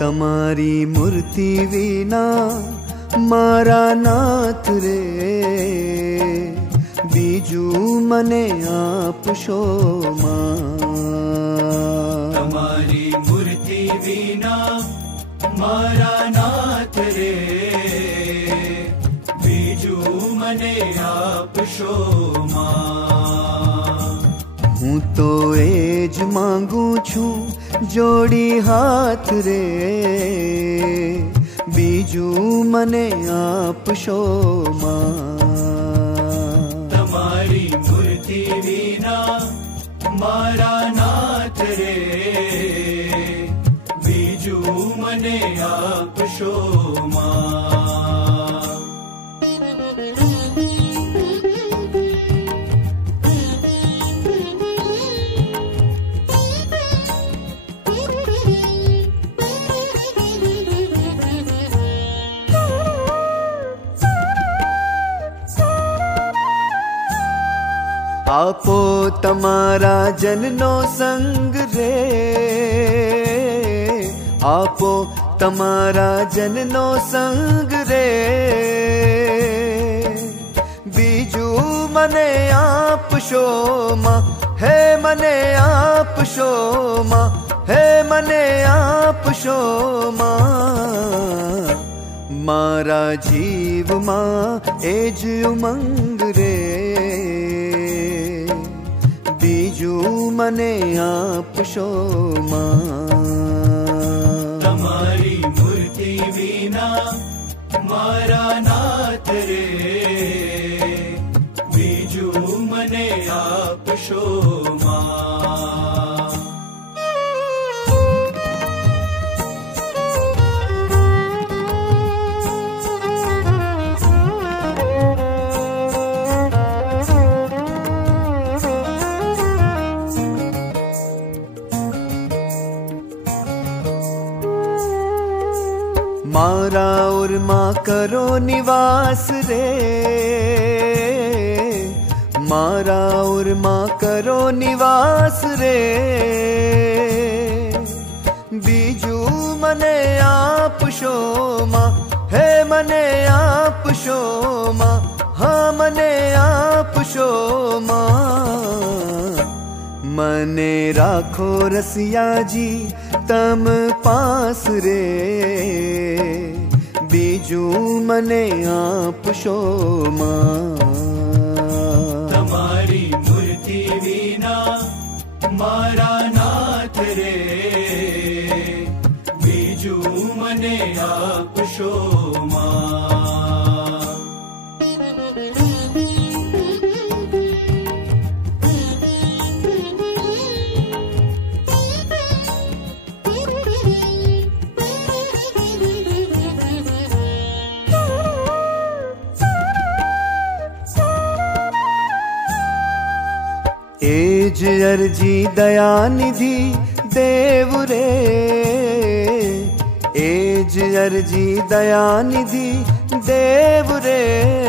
તમારી મૂર્તિ વિના મારા નાથ રે, બીજું મને આપશો માં। તમારી મૂર્તિ વિના મારા નાથ રે, બીજું મને આપશો માં। હું તો એ જ માંગુ છું જોડી હાથ રે, બીજું મને આપશો માં। તમારી મૂર્તિ વિના મારા નાથ રે, બીજું મને આપશો માં। આપો તમારા જનનો સંગ રે, આપો તમારા જનનો સંગ રે, બીજું મને આપશો માં, હે મને આપશો માં, હે મને આપશો માં। મારા જીવમાં એ જ ઉમંગ રે, બીજું મને આપશો માં। તમારી મૂર્તિ વિના મારા નાથ રે, બીજું મને આપશો માં। मारा और माँ करो निवास रे, मारा और माँ करो निवास रे, बीजू मने आपशो माँ, हे मने आपशो माँ, हाँ मने आपशो माँ। मने राखो रसिया जी तम पास रे, बीजू मने आपशो माँ। તમારી મૂર્તિ વિના મારા નાથ રે, બીજું મને આપશો માં। एज अर्जी दयानिधि देव रे, एज अर्जी दयानिधि देव रे।